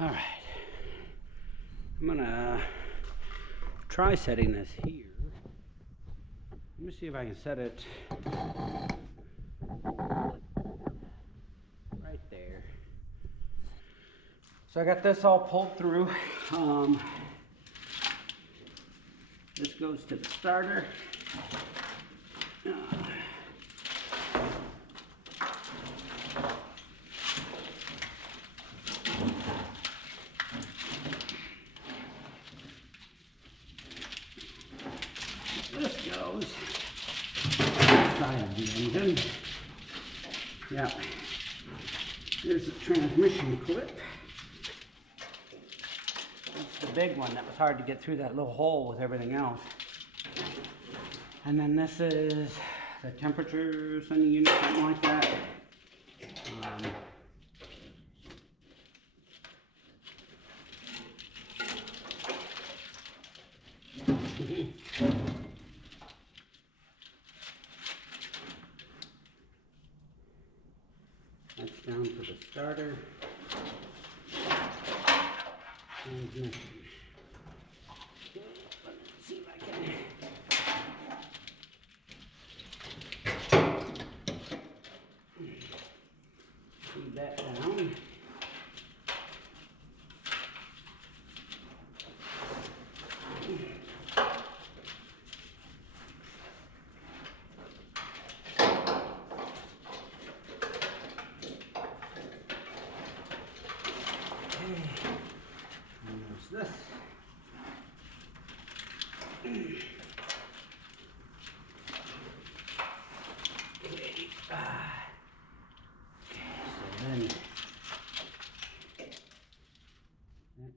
All right, I'm gonna try setting this here. Let me see if I can set it right there. So I got this all pulled through. This goes to the starter. This goes inside of the engine. Yeah. Here's the transmission clip. That's the big one that was hard to get through that little hole with everything else. And then this is the temperatures on the unit, something like that. That's down to the starter. Transmission. Let's see if I can. Feed that down. This. Okay. So then that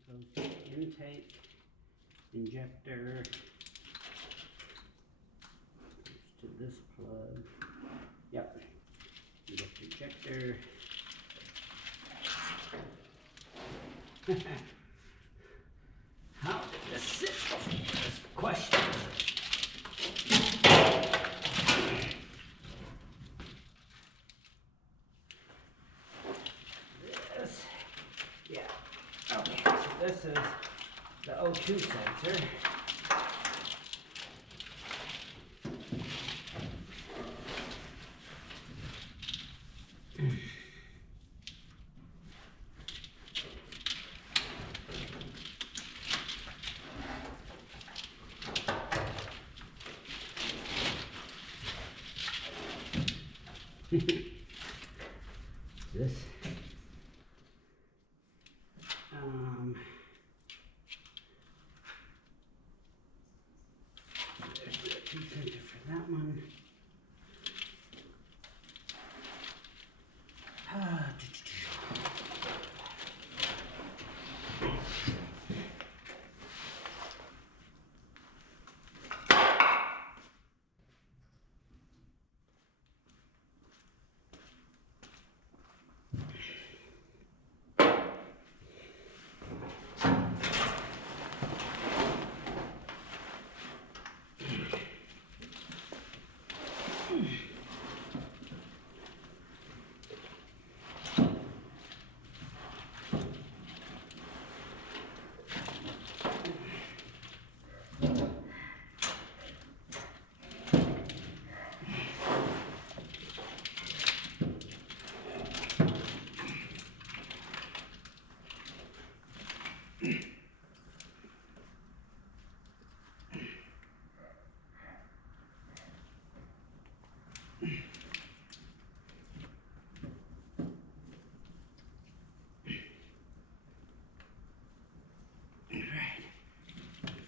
goes to the intake injector. Goes to this plug. Yep. Injector. How did this sit before this question? This, yeah. Okay, so this is the O2 sensor. This there's the O2 sensor for that one.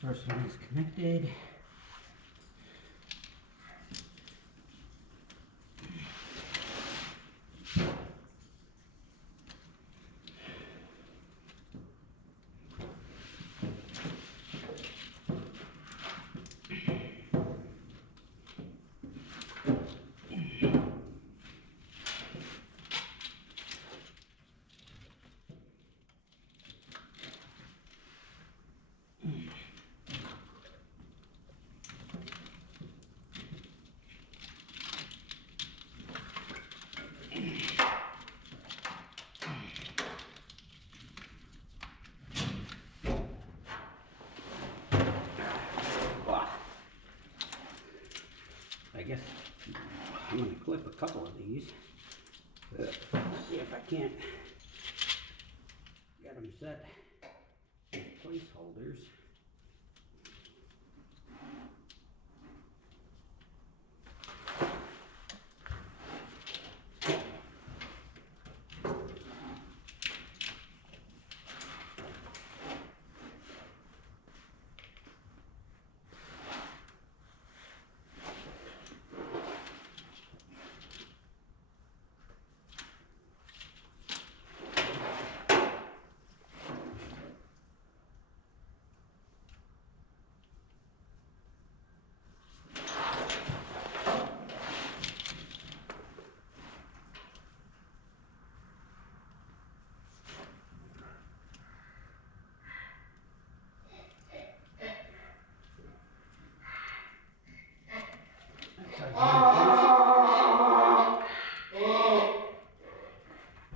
First one is connected. couple of these. Let's see if I can't get them set as placeholders.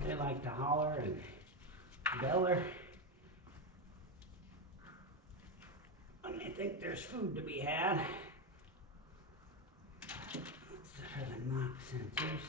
They like to holler and beller when they think there's food to be had. That's for the knock sensors.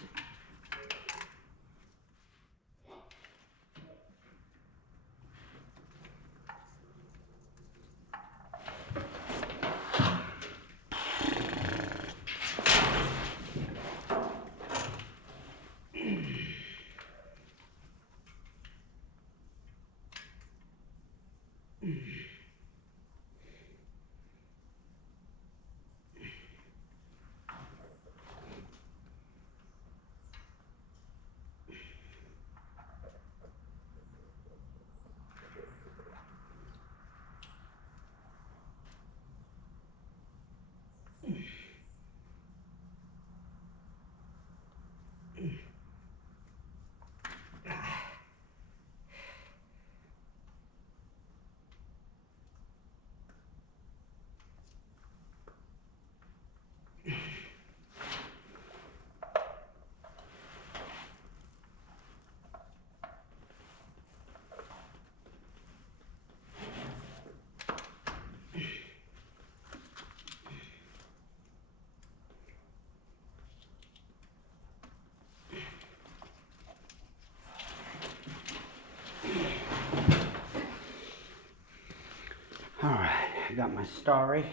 All right, I got my Starry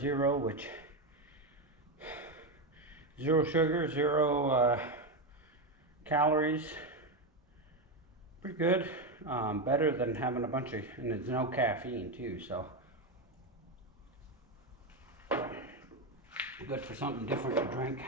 Zero, which 0 sugar, 0 calories. Pretty good. Better than having a bunch of, and there's no caffeine too, so good for something different to drink.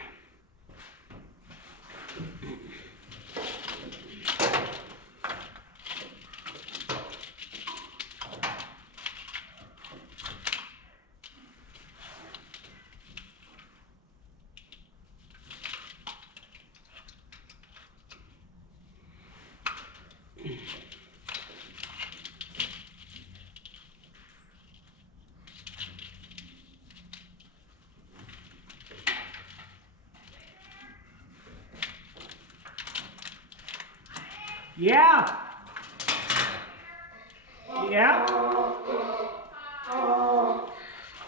Yeah. Yeah.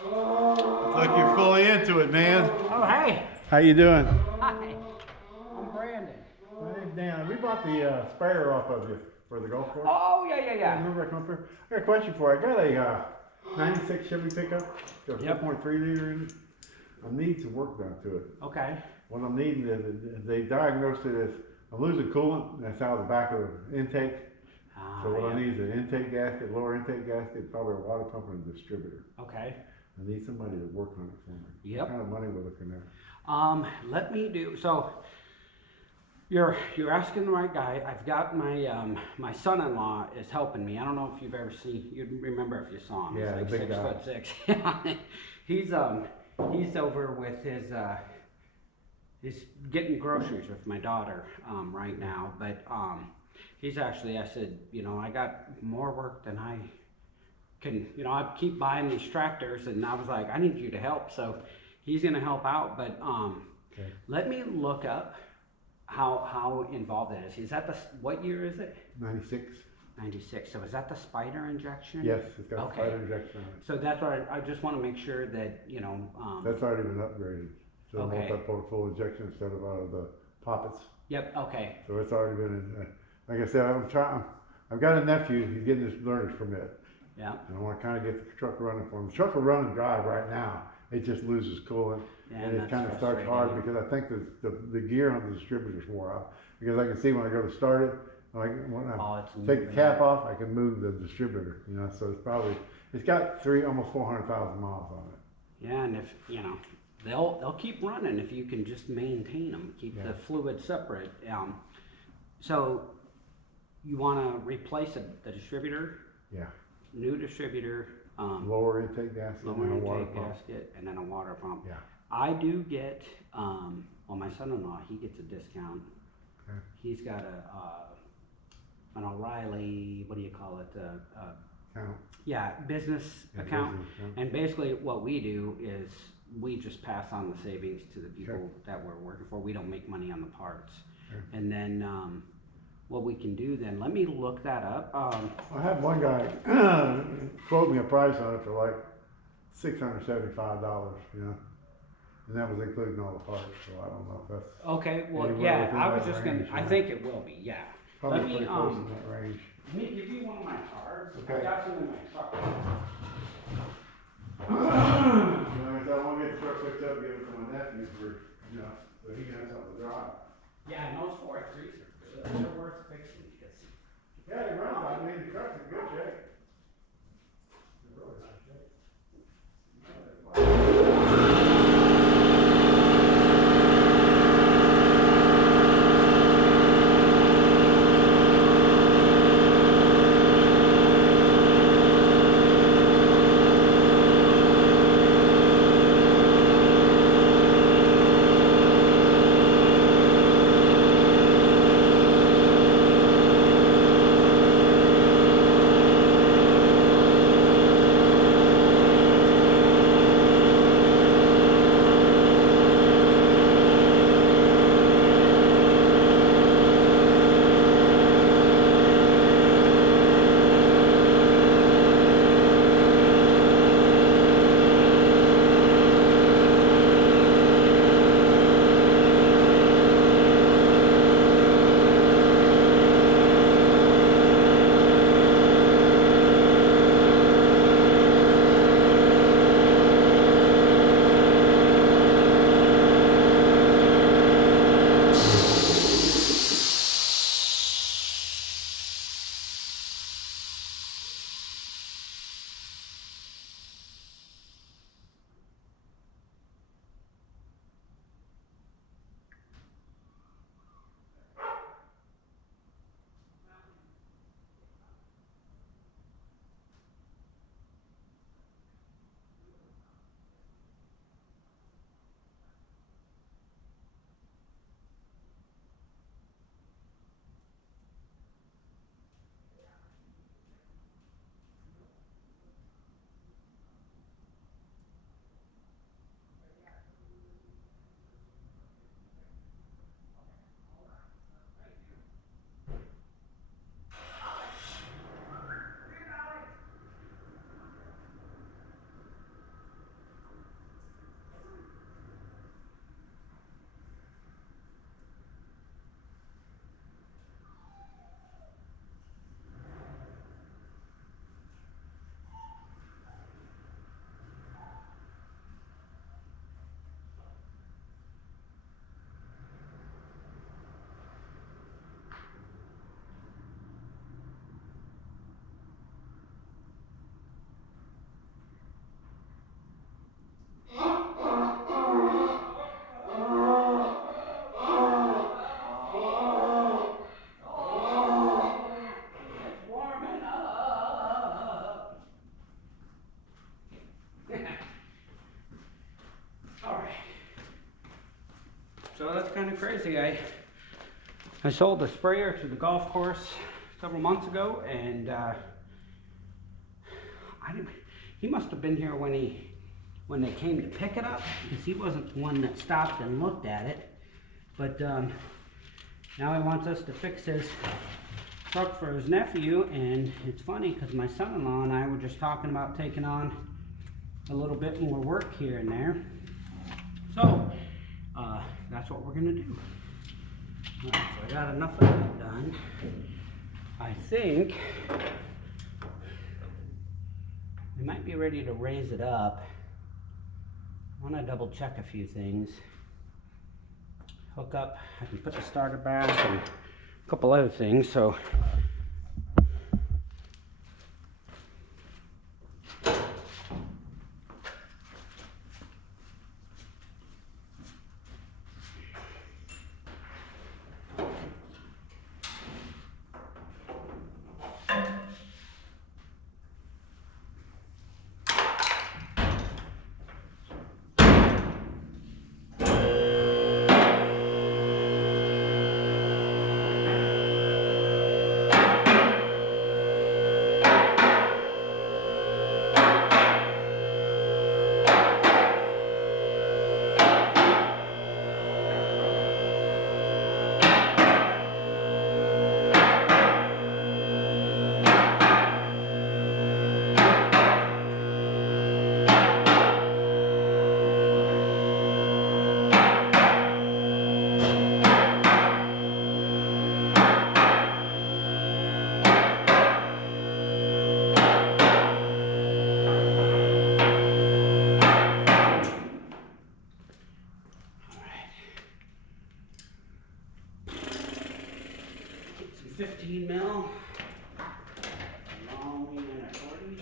Looks like you're fully into it, man. Oh, hey. How you doing? Hi. I'm Brandon. My name's Dan. We bought the sprayer off of you for the golf course. Oh, yeah. Remember I come up here? I got a question for you. I got a 96 Chevy pickup. Got a 4.3 liter in it. I need some work done to it. Okay. What I'm needing is, they diagnosed it as I'm losing coolant. That's out of the back of the intake. So what I need is an intake gasket, lower intake gasket, probably a water pump and a distributor. Okay. I need somebody to work on it for me. Yep. What kind of money we're looking at? Let me do, so you're asking the right guy. I've got my my son-in-law is helping me. I don't know if you've ever seen, you'd remember if you saw him. Yeah, he's the like big 6'6". Yeah. He's over with his he's getting groceries with my daughter right now, but he's actually, I said, you know, I got more work than I can, you know, I keep buying these tractors, and I was like, I need you to help, so he's gonna help out, but Okay. let me look up how involved that is. Is that the, what year is it? 96. 96. So is that the spider injection? Yes, it's got Okay. spider injection on it. So that's what I just want to make sure that, you know. That's already been upgraded. to a Okay. multi-portal injection instead of the poppets. Yep, okay. So it's already been in, like I said, I've got a nephew, he's getting his learner's permit. Yeah. And I wanna kinda get the truck running for him. The truck will run and drive right now, it just loses coolant. Yeah, And it that's kinda starts hard frustrating. because I think the gear on the distributor's wore out. Because I can see when I go to start it, like when Oh, I it's take the moving. cap off, I can move the distributor, so it's got almost 400,000 miles on it. Yeah, and if, they'll keep running if you can just maintain them, keep Yeah. the fluid separate. So you wanna replace the distributor, Yeah, new distributor, lower intake gasket lower and a water intake pump. gasket, and then a water pump. Yeah, I do get, well, my son-in-law, he gets a discount. okay. He's got an O'Reilly, what do you call it, Count. yeah, business Yeah, account. business account. And basically what we do is we just pass on the savings to the people Okay. that we're working for. We don't make money on the parts. Okay. And then, what we can do then, let me look that up. I had one guy quote me a price on it for like $675, and that was including all the parts, so I don't know if that's Okay, well, anywhere yeah, within I was that just range, gonna, I yeah. think it will be, yeah. Probably Let me, pretty close in that range. Let me give you one of my cards. I Okay. got some in my truck. Like I said, I wanna get the truck picked up, give it to my nephew so he can have something to drive. Yeah, and those 4.3s are good. They're worth fixing because. Yeah, he runs, I mean, the truck's in good shape. It's really nice shape. It's warming up. All right. So that's kind of crazy. I sold the sprayer to the golf course several months ago, and he must have been here when they came to pick it up, because he wasn't the one that stopped and looked at it. But now he wants us to fix his truck for his nephew, and it's funny because my son-in-law and I were just talking about taking on a little bit more work here and there. So that's what we're gonna do. Alright, so I got enough of that done. I think we might be ready to raise it up. I want to double check a few things. Hook up, I can put the starter back and a couple other things, so some 15 mil. Long and a 40.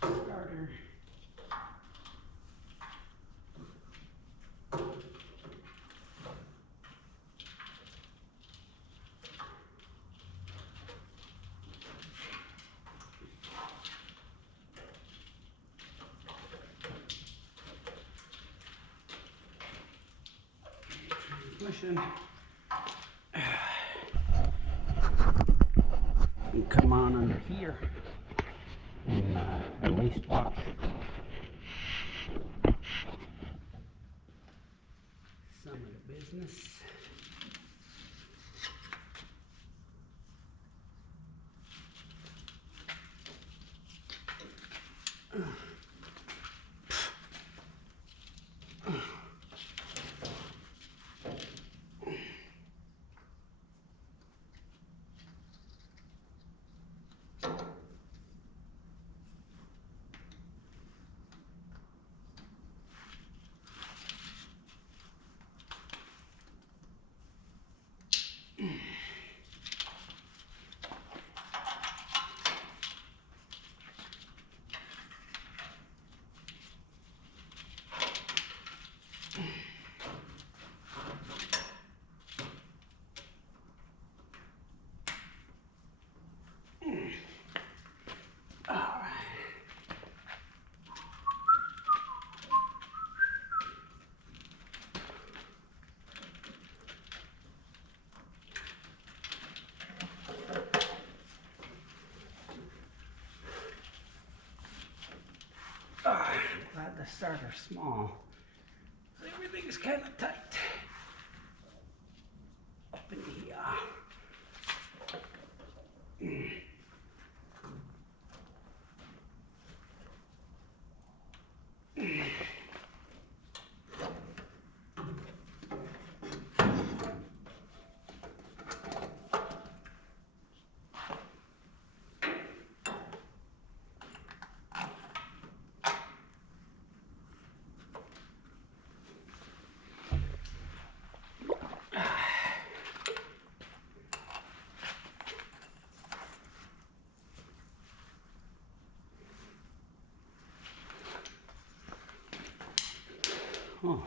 Starter. Transmission. You come on under here and the waste box. Some of the business. Glad the starter's small. Everything's kind of tight up in here. Oh.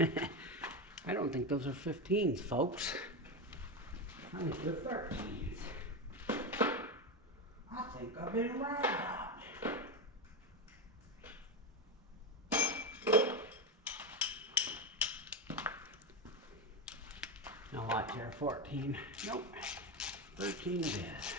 I don't think those are 15s, folks. I think they're 13s. I think I've been robbed. No light there, 14. Nope. 13 it is.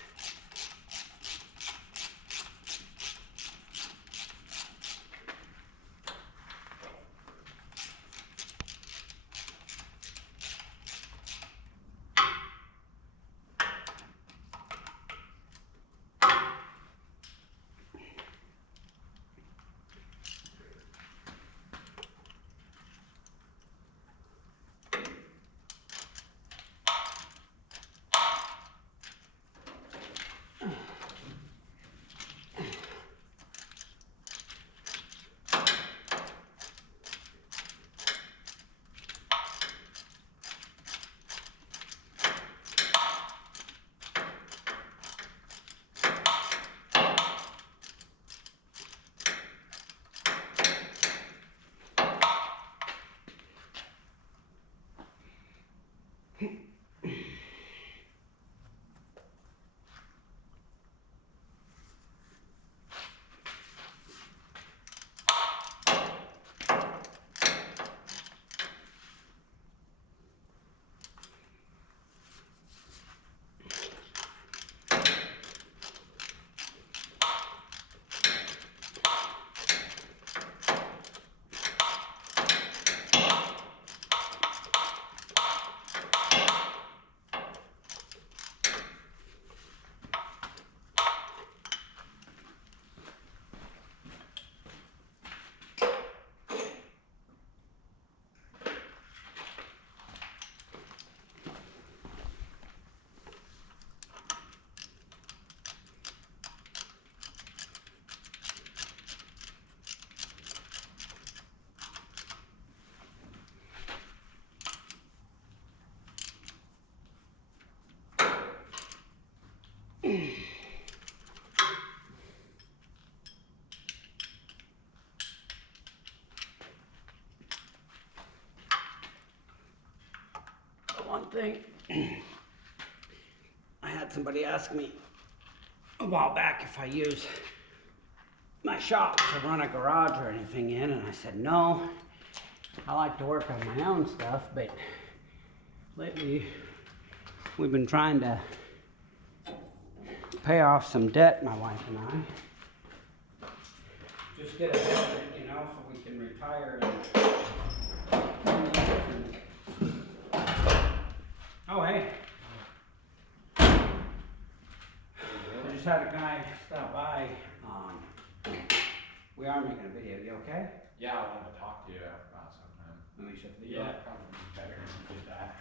One thing, I had somebody ask me a while back if I use my shop to run a garage or anything in, and I said no. I like to work on my own stuff, but lately we've been trying to pay off some debt, my wife and I. Just get ahead of it, you know, so we can retire and oh, hey. I just had a guy stop by. We are making a video. You okay? Yeah, I wanted to talk to you about something. Let me shut the video. Yeah, probably better to do that.